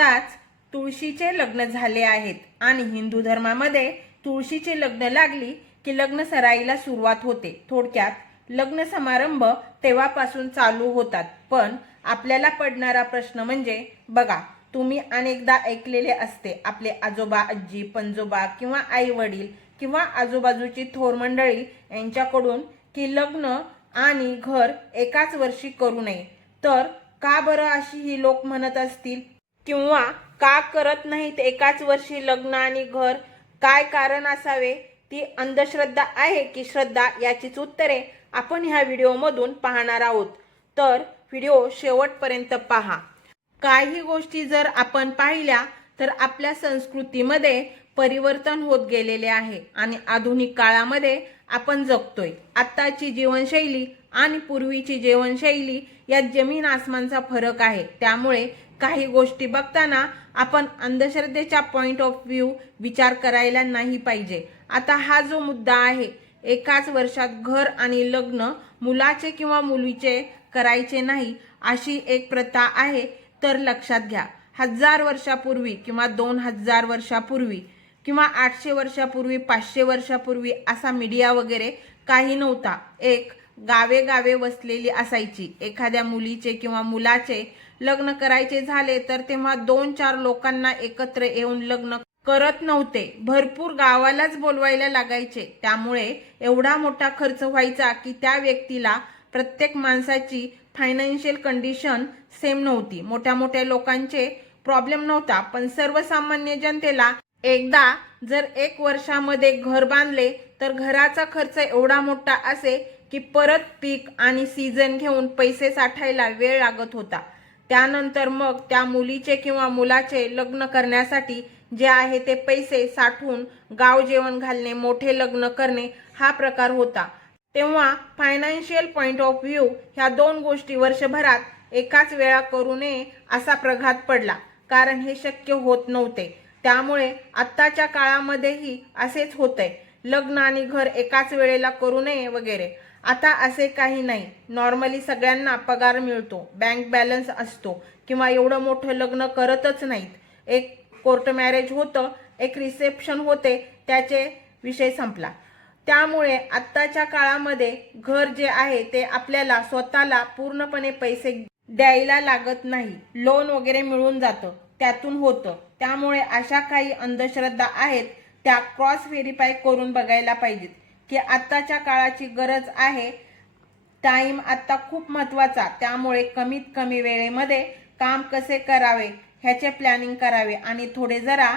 आत्ताच तुळशीचे लग्न झाले आहेत. आणि हिंदू धर्मामध्ये तुळशीचे लग्न लागली की लग्न सराईला सुरुवात होते. थोडक्यात लग्न समारंभ तेव्हापासून चालू होतात. पण आपल्याला पडणारा प्रश्न म्हणजे बघा तुम्ही अनेकदा ऐकलेले असते आपले आजोबा आजी पंजोबा किंवा आई वडील किंवा आजूबाजूची थोर मंडळी यांच्याकडून की लग्न आणि घर एकाच वर्षी करू नये. तर का बरं अशी ही लोक म्हणत असतील? किंवा का करत नाहीत एकाच वर्षी लग्न आणि घर काय कारण असावे? ती अंधश्रद्धा आहे की श्रद्धा? याचीच उत्तरे आपण ह्या व्हिडिओमधून पाहणार आहोत. तर व्हिडिओ शेवटपर्यंत पहा. काही गोष्टी जर आपण पाहिल्या तर आपल्या संस्कृतीमध्ये परिवर्तन होत गेलेले आहे आणि आधुनिक काळामध्ये आपण जगतोय. आत्ताची जीवनशैली आणि पूर्वीची जीवनशैली यात जमीन आसमानचा फरक आहे. त्यामुळे काही गोष्टी बघताना आपण अंधश्रद्धेच्या पॉईंट ऑफ व्ह्यू विचार करायला नाही पाहिजे. आता हा जो मुद्दा आहे एकाच वर्षात घर आणि लग्न मुलाचे किंवा मुलीचे करायचे नाही अशी एक प्रथा आहे तर लक्षात घ्या. हजार वर्षापूर्वी किंवा दोन हजार वर्षापूर्वी किंवा आठशे वर्षापूर्वी पाचशे वर्षापूर्वी असा मीडिया वगैरे काही नव्हता. एक गावे गावे वसलेली असायची. एखाद्या मुलीचे किंवा मुलाचे लग्न करायचे झाले तर तेव्हा दोन चार लोकांना एकत्र येऊन लग्न करत नव्हते. भरपूर गावालाच बोलवायला लागायचे. त्यामुळे एवढा मोठा खर्च व्हायचा की त्या व्यक्तीला प्रत्येक माणसाची फायनान्शियल कंडिशन सेम नव्हती. मोठ्या मोठ्या लोकांचे प्रॉब्लेम नव्हता. पण सर्वसामान्य जनतेला एकदा जर एक वर्षामध्ये घर बांधले तर घराचा खर्च एवढा मोठा असे की परत पीक आणि सीझन घेऊन पैसे साठायला वेळ लागत होता. त्यानंतर मग त्या मुलीचे किंवा मुलाचे लग्न करण्यासाठी जे आहे ते पैसे साठवून गाव जेवण घालणे मोठे लग्न करणे हा प्रकार होता. तेव्हा फायनान्शियल पॉईंट ऑफ व्ह्यू ह्या दोन गोष्टी वर्षभरात एकाच वेळा करू नये असा प्रघात पडला. कारण हे शक्य होत नव्हते. त्यामुळे आत्ताच्या काळामध्येही असेच होतंय. लग्न आणि घर एकाच वेळेला करू नये वगैरे. आता असे काही नाही. नॉर्मली सगळ्यांना पगार मिळतो. बँक बॅलन्स असतो. किंवा एवढं मोठं लग्न करतच नाहीत. एक कोर्ट मॅरेज होतं एक रिसेप्शन होते त्याचे विषय संपला. त्यामुळे आत्ताच्या काळामध्ये घर जे आहे ते आपल्याला स्वतःला पूर्णपणे पैसे द्यायला लागत नाही. लोन वगैरे मिळून जातं. त्यातून होतं. त्यामुळे अशा काही अंधश्रद्धा आहेत त्या क्रॉस व्हेरीफाय करून बघायला पाहिजेत. की आत्ताच्या काळाची गरज आहे. टाईम आत्ता खूप महत्त्वाचा त्यामुळे कमीत कमी वेळेमध्ये काम कसे करावे ह्याचे प्लॅनिंग करावे. आणि थोडे जरा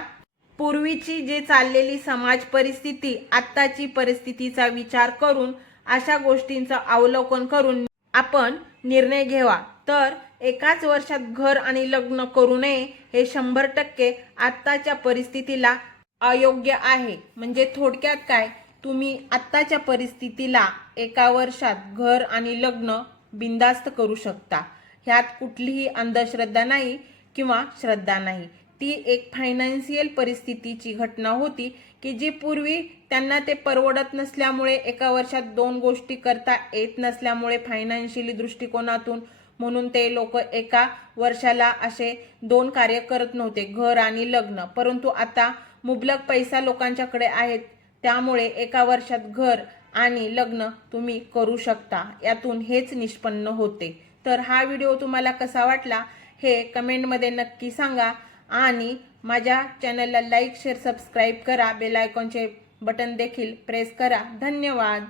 पूर्वीची जे चाललेली समाज परिस्थिती आत्ताची परिस्थितीचा विचार करून अशा गोष्टींचं अवलोकन करून आपण निर्णय घ्यावा. तर एकाच वर्षात घर आणि लग्न करू नये हे शंभर टक्के आत्ताच्या परिस्थितीला अयोग्य आहे. म्हणजे थोडक्यात काय? तुम्ही आत्ताच्या परिस्थितीला एका वर्षात घर आणि लग्न बिंदास्त करू शकता. ह्यात कुठलीही अंधश्रद्धा नाही किंवा श्रद्धा नाही. ती एक फायनान्शियल परिस्थितीची घटना होती की जी पूर्वी त्यांना ते परवडत नसल्यामुळे एका वर्षात दोन गोष्टी करता येत नसल्यामुळे फायनान्शियली दृष्टिकोनातून म्हणून ते लोक एका वर्षाला असे दोन कार्य करत नव्हते घर आणि लग्न. परंतु आता मुबलक पैसा लोकांच्याकडे आहेत. त्यामुळे एका वर्षात घर आणि लग्न तुम्ही करू शकता. यातून हेच निष्पन्न होते. तर हा व्हिडिओ तुम्हाला कसा वाटला हे कमेंटमध्ये नक्की सांगा आणि माझ्या चॅनलला लाईक शेअर सबस्क्राईब करा. बेल आयकॉनचे बटन देखील प्रेस करा. धन्यवाद.